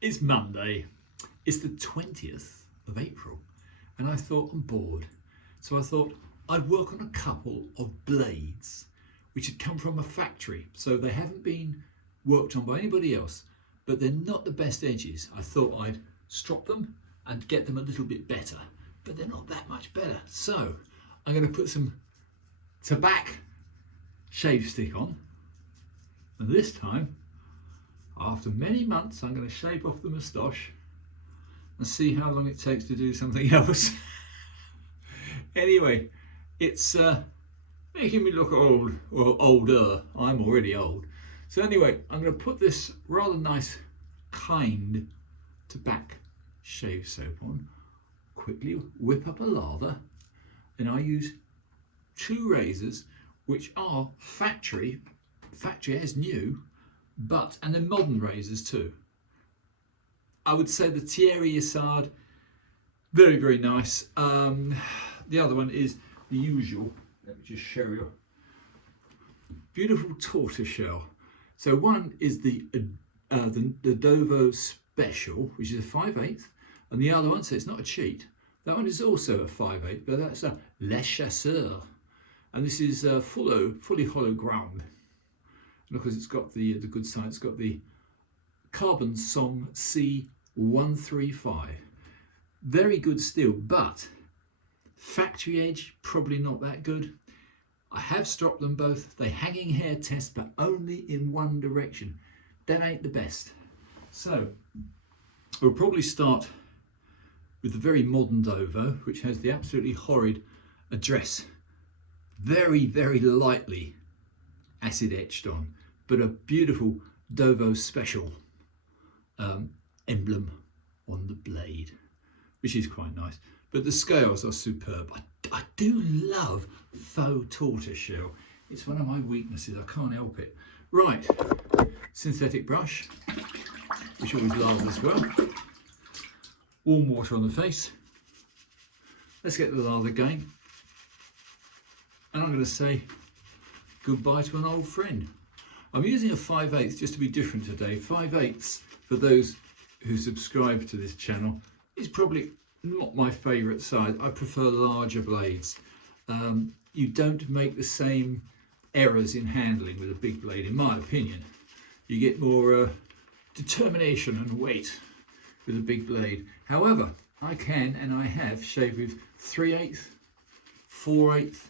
It's Monday, it's the 20th of April, and I thought I'm bored. So I thought I'd work on a couple of blades which had come from a factory. So they haven't been worked on by anybody else, but they're not the best edges. I thought I'd strop them and get them a little bit better, but they're not that much better. So I'm going to put some tobacco shave stick on, and this time, after many months, I'm going to shave off the moustache and see how long it takes to do something else. Anyway, it's making me look old, or older. I'm already old. So anyway, I'm going to put this rather nice, kind tobacco shave soap on, quickly whip up a lather, and I use two razors which are factory as new, and they're modern razors too. I would say the Thiers Issard, very, very nice. The other one is the usual. Let me just show you. Beautiful tortoiseshell. So one is the Dovo Special, which is a 5/8, and the other one, so it's not a cheat. That one is also a 5/8, but that's a Les Chasseurs, and this is fully hollow ground. Because it's got the good side, it's got the Carbon Som C135. Very good steel, but factory edge, probably not that good. I have stropped them both. They hanging hair test, but only in one direction. That ain't the best. So we'll probably start with the very modern Dovo, which has the absolutely horrid address, very, very lightly acid etched on, but a beautiful Dovo Special emblem on the blade, which is quite nice. But the scales are superb. I do love faux tortoiseshell. It's one of my weaknesses, I can't help it. Right, synthetic brush, which always lathers well. Warm water on the face. Let's get the lather going. And I'm going to say goodbye to an old friend. I'm using a 5/8 just to be different today. 5/8, for those who subscribe to this channel, is probably not my favourite size. I prefer larger blades. You don't make the same errors in handling with a big blade, in my opinion. You get more determination and weight with a big blade. However, I can, and I have, shaved with 3/8, 4/8,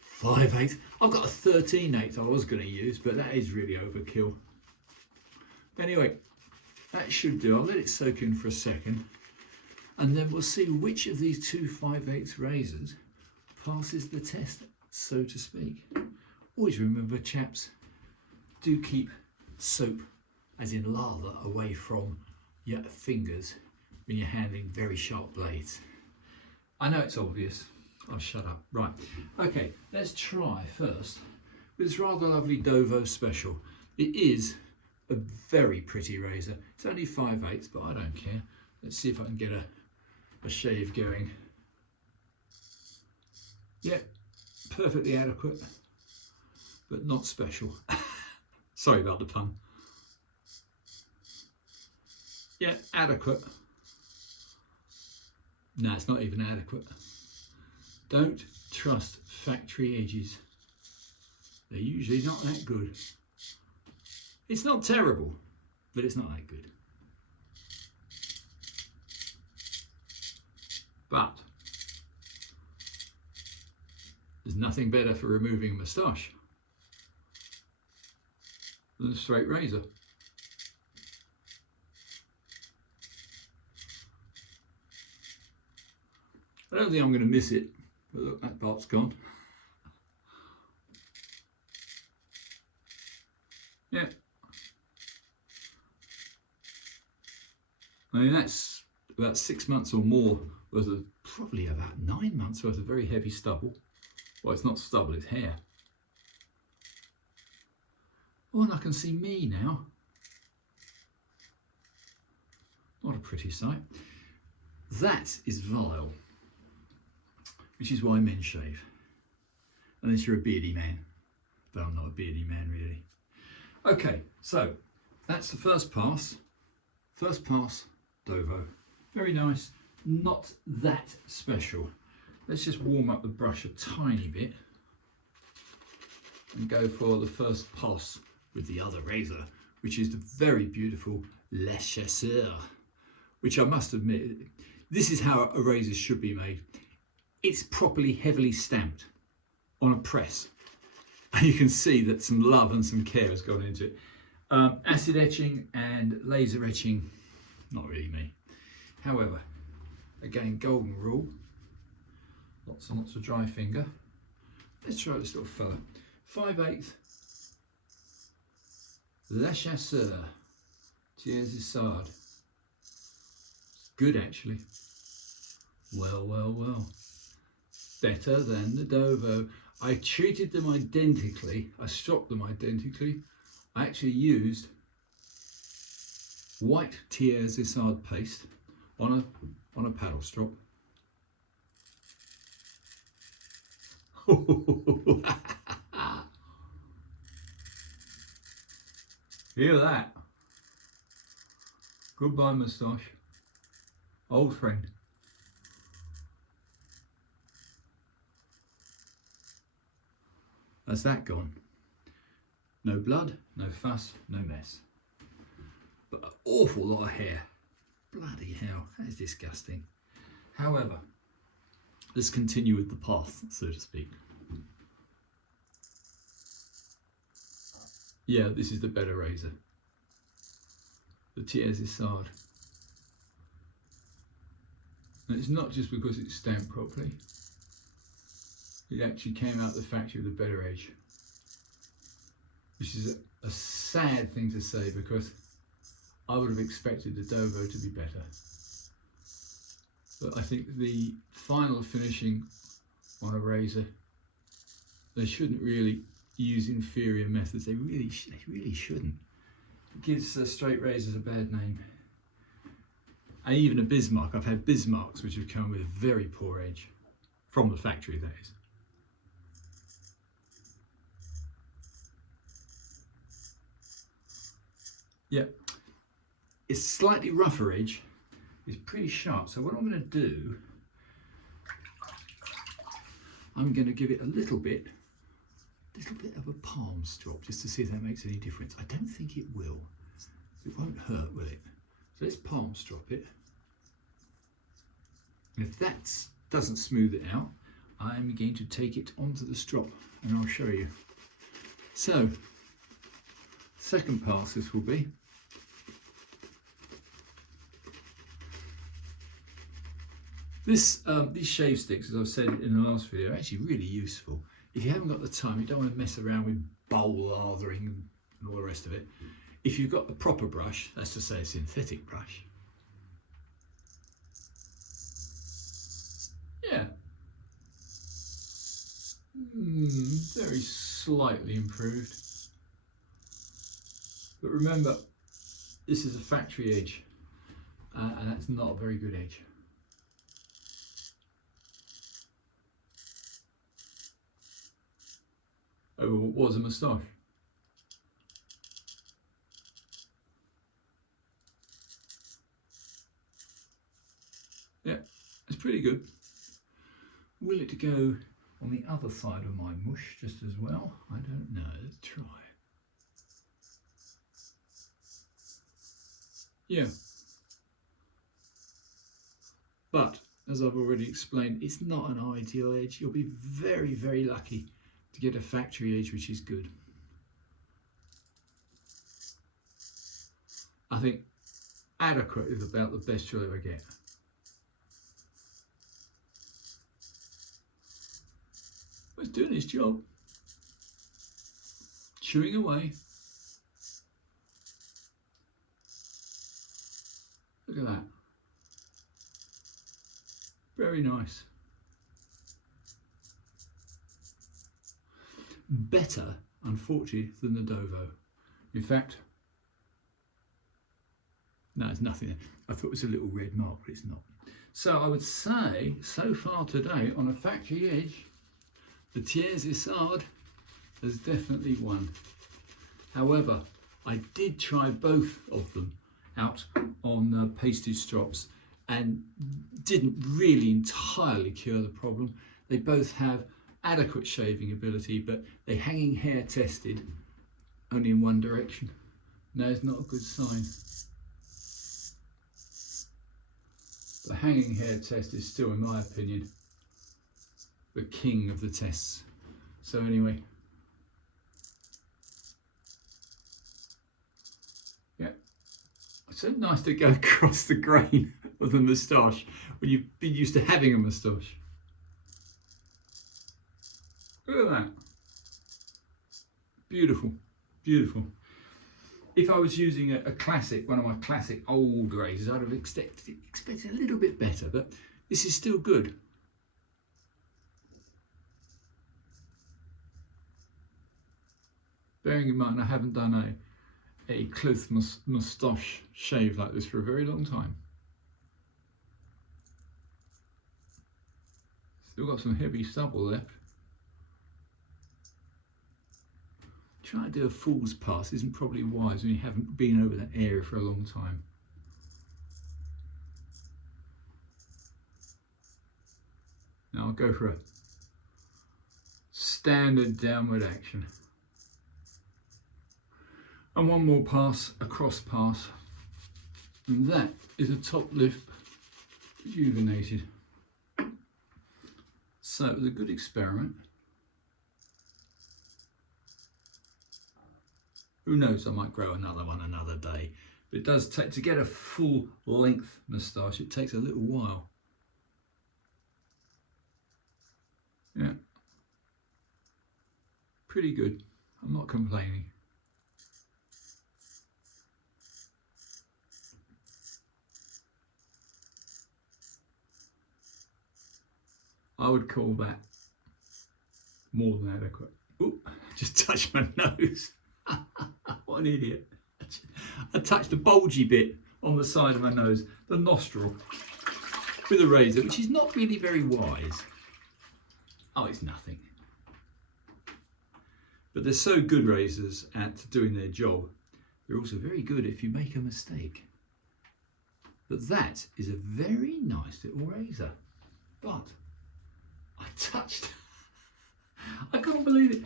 5/8. I've got a 13/8 I was going to use, but that is really overkill. Anyway, that should do. I'll let it soak in for a second, and then we'll see which of these two 5/8 razors passes the test, so to speak. Always remember, chaps, do keep soap, as in lather, away from your fingers when you're handling very sharp blades. I know it's obvious. I'll shut up. Right, okay, let's try first with this rather lovely Dovo Special. It is a very pretty razor. It's only 5/8, but I don't care. Let's see if I can get a shave going. Yep, perfectly adequate, but not special. Sorry about the pun. Yeah, adequate. No, it's not even adequate. Don't trust factory edges. They're usually not that good. It's not terrible, but it's not that good. But there's nothing better for removing a moustache than a straight razor. I don't think I'm going to miss it, but look, that part's gone. Yeah. I mean, that's about 6 months or more worth of, probably about 9 months worth of very heavy stubble. Well, it's not stubble, it's hair. Oh, and I can see me now. Not a pretty sight. That is vile, which is why men shave. Unless you're a beardy man. But I'm not a beardy man, really. Okay, so that's the first pass. First pass, Dovo. Very nice, not that special. Let's just warm up the brush a tiny bit and go for the first pass with the other razor, which is the very beautiful Le Chasseur, which I must admit, this is how a razor should be made. It's properly heavily stamped on a press. And you can see that some love and some care has gone into it. Acid etching and laser etching, not really me. However, again, golden rule, lots and lots of dry finger. Let's try this little fella. 5/8 Le Chasseur, Thiers Issard. It's good actually. Well, well, well. Better than the Dovo. I treated them identically. I stropped them identically. I actually used white Thiers Issard paste on a paddle strop. Hear that? Goodbye, Moustache. Old friend. That's that gone. No blood, no fuss, no mess. But an awful lot of hair. Bloody hell, that is disgusting. However, let's continue with the path, so to speak. Yeah, this is the better razor. The Thiers Issard. And it's not just because it's stamped properly. It actually came out the factory with a better edge. Which is a sad thing to say because I would have expected the Dovo to be better. But I think the final finishing on a razor, they shouldn't really use inferior methods. They really shouldn't. It gives straight razors a bad name. And even a Bismarck. I've had Bismarcks which have come with a very poor edge. From the factory, that is. Yep. It's slightly rougher edge. It's pretty sharp. So what I'm going to do, I'm going to give it a little bit of a palm strop just to see if that makes any difference. I don't think it will. It won't hurt, will it? So let's palm strop it. And if that doesn't smooth it out, I'm going to take it onto the strop and I'll show you. So, second pass this will be. These shave sticks, as I've said in the last video, are actually really useful. If you haven't got the time, you don't want to mess around with bowl lathering and all the rest of it. If you've got a proper brush, that's to say a synthetic brush, yeah, very slightly improved. But remember, this is a factory edge, and that's not a very good edge. Oh, what was a moustache? Yeah, it's pretty good. Will it go on the other side of my mush just as well? I don't know. Let's try. Yeah. But, as I've already explained, it's not an ideal edge. You'll be very, very lucky to get a factory edge which is good. I think adequate is about the best you'll ever get. But it's doing its job. Chewing away. Look at that. Very nice. Better, unfortunately, than the Dovo. In fact, no, it's nothing. I thought it was a little red mark, but it's not. So I would say, so far today, on a factory edge, the Thiers Issard has definitely won. However, I did try both of them, out on pasty strops and didn't really entirely cure the problem. They both have adequate shaving ability, but they're hanging hair tested only in one direction. Now it's not a good sign. The hanging hair test is still, in my opinion, the king of the tests. So anyway, yeah, it's so nice to go across the grain of the moustache when you've been used to having a moustache. Look at that. Beautiful, beautiful. If I was using a classic, one of my classic old razors, I'd have expected a little bit better, but this is still good. Bearing in mind I haven't done a close moustache shave like this for a very long time. Still got some heavy stubble left. Trying to do a fool's pass isn't probably wise when you haven't been over that area for a long time. Now I'll go for a standard downward action. And one more pass, a cross pass. And that is a top lip rejuvenated. So it was a good experiment. Who knows, I might grow another one another day. But it does take, to get a full length moustache, it takes a little while. Yeah. Pretty good. I'm not complaining. I would call that more than adequate. Ooh, just touched my nose. What an idiot. I touched the bulgy bit on the side of my nose, the nostril, with a razor, which is not really very wise. Oh, it's nothing. But they're so good razors at doing their job. They're also very good if you make a mistake. But that is a very nice little razor. But I touched, I can't believe it.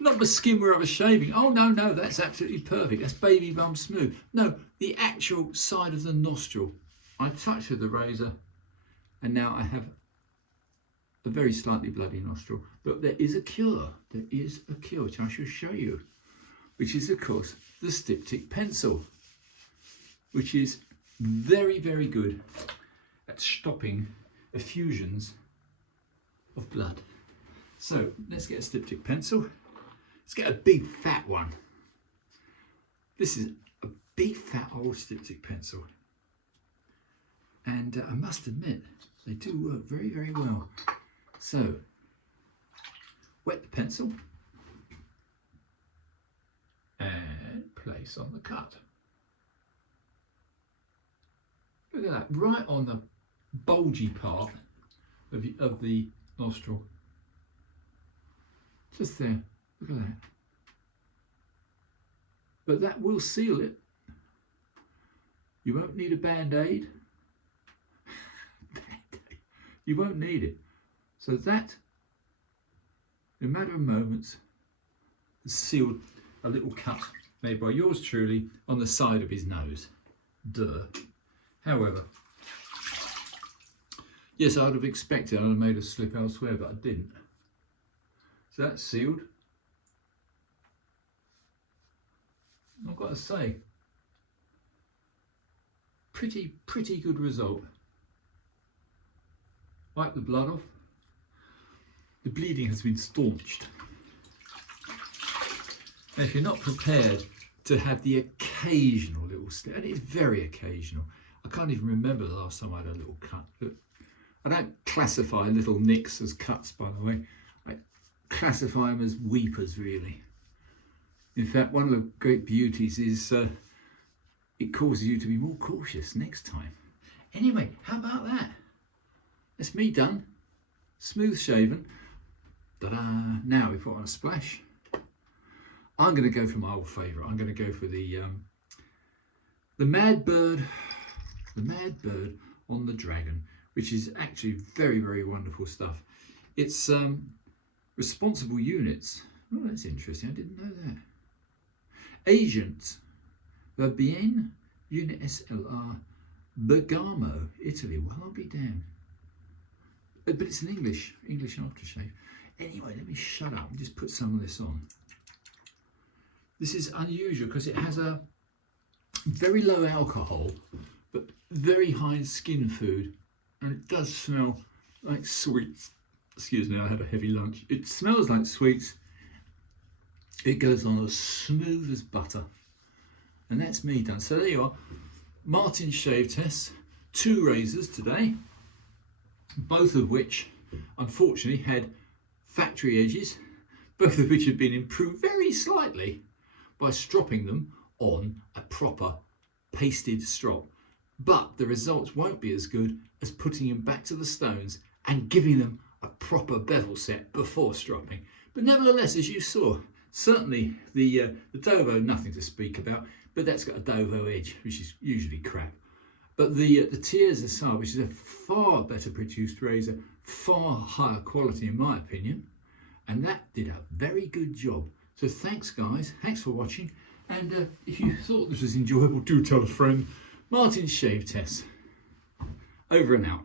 Not the skin where I was shaving. Oh no, that's absolutely perfect. That's baby bum smooth. No, the actual side of the nostril. I touched with the razor and now I have a very slightly bloody nostril. But there is a cure. There is a cure, which I shall show you. Which is, of course, the styptic pencil. Which is very, very good at stopping effusions of blood. So let's get a styptic pencil. Let's get a big fat one. This is a big fat old styptic pencil. And I must admit, they do work very, very well. So, wet the pencil and place on the cut. Look at that, right on the bulgy part of the nostril. Just there, look at that. But that will seal it. You won't need a band-aid. You won't need it. So that, in a matter of moments, has sealed a little cut made by yours truly on the side of his nose. Duh. However, yes, I would have expected I'd have made a slip elsewhere, but I didn't. So that's sealed. I've got to say, pretty good result. Wipe the blood off. The bleeding has been staunched. Now, if you're not prepared to have the occasional little slip, and it's very occasional, I can't even remember the last time I had a little cut. But I don't classify little nicks as cuts, by the way. I classify them as weepers, really. In fact, one of the great beauties is it causes you to be more cautious next time. Anyway, how about that? That's me done. Smooth shaven. Ta-da! Now we put on a splash. I'm going to go for my old favourite. I'm going to go for the the Mad Bird on the Dragon, which is actually very, very wonderful stuff. It's responsible units. Oh, that's interesting. I didn't know that. Agents. Va bien, unit SLR, Bergamo, Italy. Well, I'll be damned. But it's an English aftershave. Anyway, let me shut up and just put some of this on. This is unusual because it has a very low alcohol, but very high skin food, and it does smell like sweets. Excuse me, I had a heavy lunch. It smells like sweets. It goes on as smooth as butter. And that's me done. So there you are. Martin's shave test. 2 razors today, both of which unfortunately had factory edges, both of which have been improved very slightly by stropping them on a proper pasted strop. But the results won't be as good as putting them back to the stones and giving them a proper bevel set before stropping. But nevertheless, as you saw, certainly the Dovo, nothing to speak about, but that's got a Dovo edge, which is usually crap. But the Thiers Issard, which is a far better produced razor, far higher quality in my opinion, and that did a very good job. So thanks guys, thanks for watching, and if you thought this was enjoyable, do tell a friend. Martin's shave test, over and out.